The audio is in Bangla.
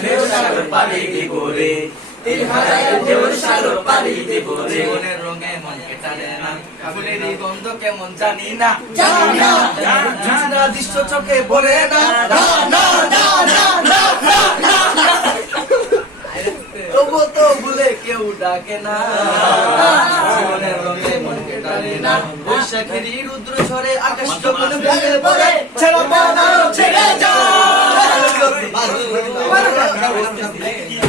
ঢেউ সাগর পাড়ি দিব রে তীর হারায় ঢেউ সাগর পাড়ি দিব রে জীবনের রঙে মনকে টানে না ফুলের গন্ধ কেমন জানি না জানি না। জোছনা দৃশ্য চোখে পড়ে না না না না না না না, না। তবু তো ভুলে কেউ ডাকে না জীবনের রঙে মনকে টানে না বৈশাখের রুদ্র ঝরে আকাশ যখন ভেঙে পড়ে 哎